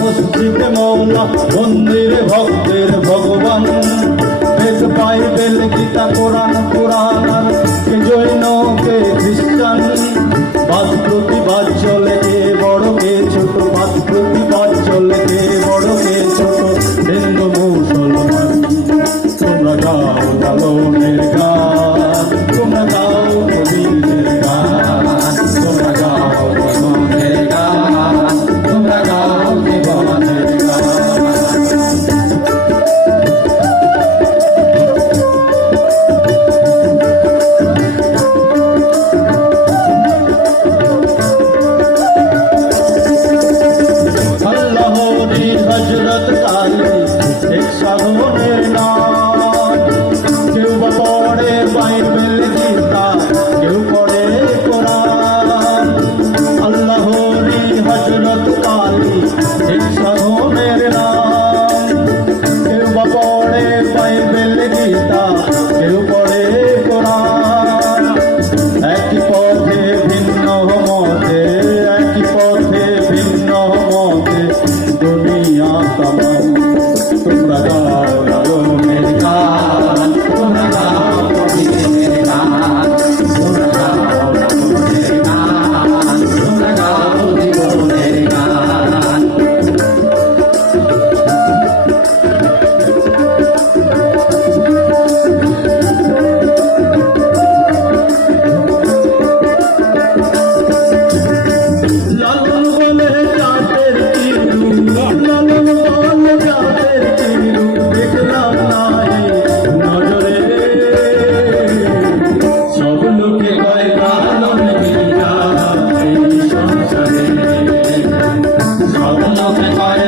মসজিদে মৌলা, মন্দিরে ভক্তের ভগবান, বেদ বাইবেল গীতা কোরআন পুরাণ, কে জৈন কে খ্রিস্টান, বাদ প্রতিবাদ চলে কে বড় কে ছোট, বাদ প্রতিবাদ চলে কে বড় কে ছোট, হিন্দু মুসলমান। তোমরা গাও লালনের গান, তোমরা গাও নবীনের গান, তোমরা গাও জীবনের গান, তোমরা গাও জীবনের গান। আল্লাহরি হযরত কালী এক সাধনের নাম, কেউ বা পড়ে বাইবেল গীতা, কেউ পড়ে কোরআন। আল্লাহরি হযরত কালী এক সাধনের নাম, কেউ বা পড়ে বাইবেল গীতা, কেউ পড়ে কোরআন। একই পথে ভিন্ন মতে, একই পথে ভিন্ন মতে, দুনিয়া তামাম। তোমরা গাও লালনের গান, তোমরা গাও নবীনের গান, তোমরা গাও লালনের গান, তোমরা গাও জীবনের গান। লালন বলে জাতের চিরু, লালন বলে জাতের চিরু, দেখলাম নাই নজরে। সব লোকে কয় লালন বিনা এই সংসারে, সব লোকে কয়